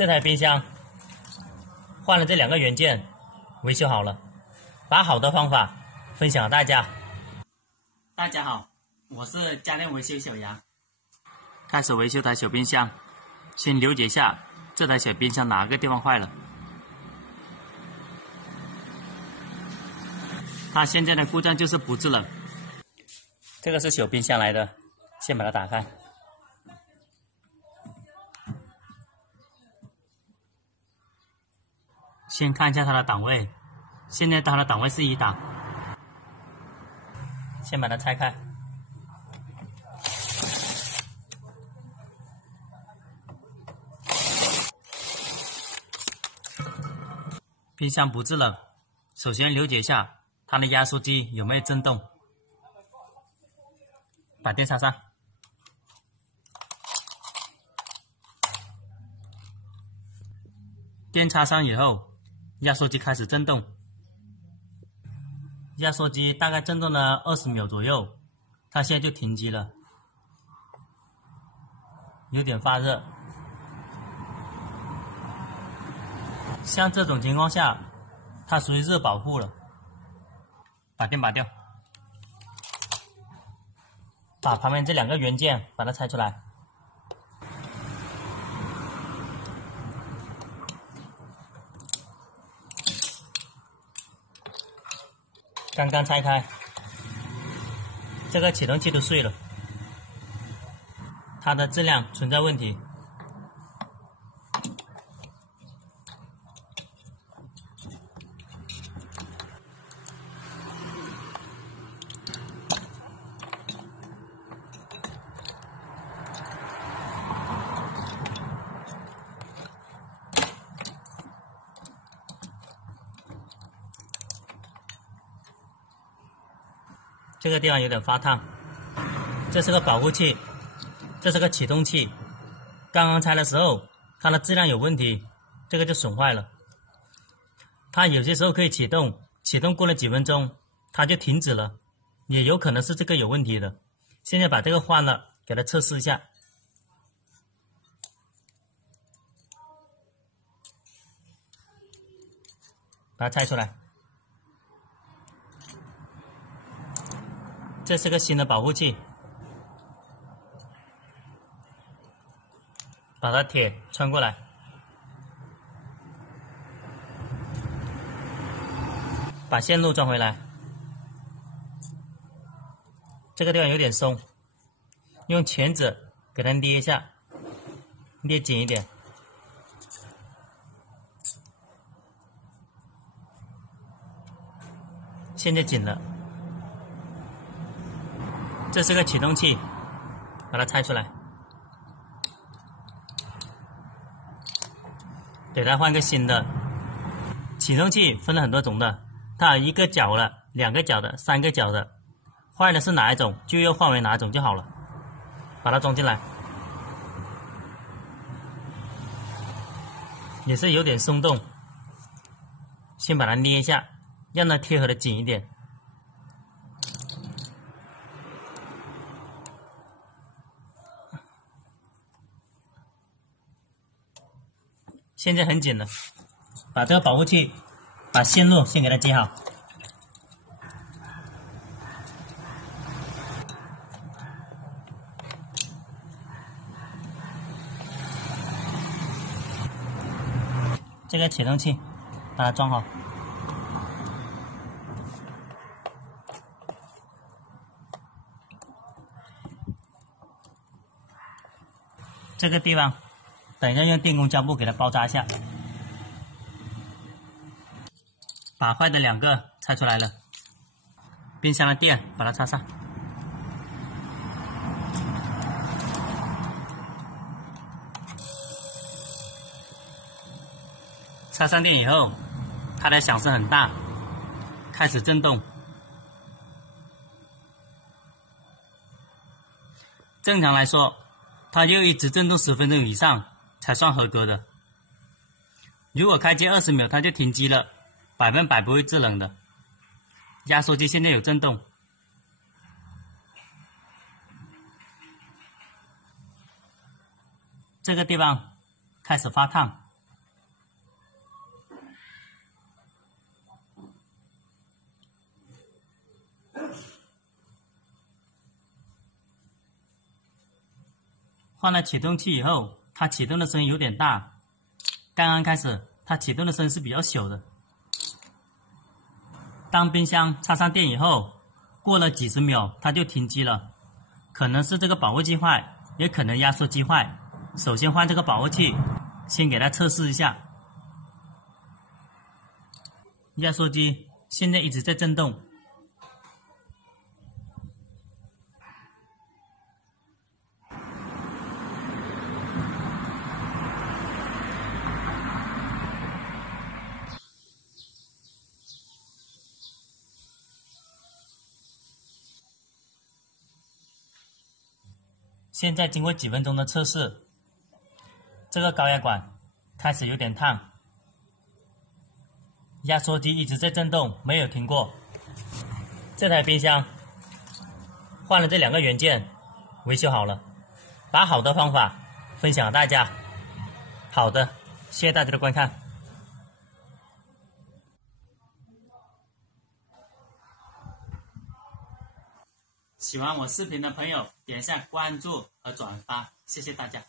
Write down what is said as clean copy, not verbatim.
这台冰箱换了这2个元件，维修好了，把好的方法分享给大家。大家好，我是家电维修小杨。开始维修台小冰箱，先了解一下这台小冰箱哪个地方坏了。它现在的故障就是不制冷。这个是小冰箱来的，先把它打开。先看一下它的档位，现在它的档位是1档。先把它拆开。冰箱不制冷，首先了解一下它的压缩机有没有震动。把电插上。电插上以后，压缩机开始震动。压缩机大概震动了20秒左右，它现在就停机了，有点发热。像这种情况下，它属于热保护了。把电拔掉，把旁边这2个元件把它拆出来。刚刚拆开，这个启动器都碎了，它的质量存在问题。这个地方有点发烫，这是个保护器，这是个启动器。刚刚拆的时候，它的质量有问题，这个就损坏了。它有些时候可以启动，启动过了几分钟，它就停止了，也有可能是这个有问题的。现在把这个换了，给它测试一下。把它拆出来。这是个新的保护器，把它铁穿过来，把线路装回来。这个地方有点松，用钳子给它捏一下，捏紧一点。现在紧了。这是个启动器，把它拆出来，给它换个新的。启动器分了很多种的，它有1个角的、2个角的、3个角的，坏的是哪一种就要换为哪一种就好了。把它装进来，也是有点松动，先把它捏一下，让它贴合的紧一点。现在很紧了，把这个保护器，把线路先给它接好。这个启动器，把它装好。这个地方。等一下用电工胶布给它包扎一下，把坏的2个拆出来了。冰箱的电把它插上，插上电以后，它的响声很大，开始震动。正常来说，它要一直震动10分钟以上才算合格的。如果开机20秒它就停机了，100%不会制冷的。压缩机现在有震动，这个地方开始发烫，换了启动器以后，它启动的声音有点大。刚刚开始，它启动的声音是比较小的。当冰箱插上电以后，过了几十秒，它就停机了。可能是这个保护器坏，也可能压缩机坏。首先换这个保护器，先给它测试一下。压缩机现在一直在震动。现在经过几分钟的测试，这个高压管开始有点烫，压缩机一直在震动，没有停过。这台冰箱换了这2个元件，维修好了，把好的方法分享给大家。好的，谢谢大家的观看。喜欢我视频的朋友，点一下关注和转发，谢谢大家。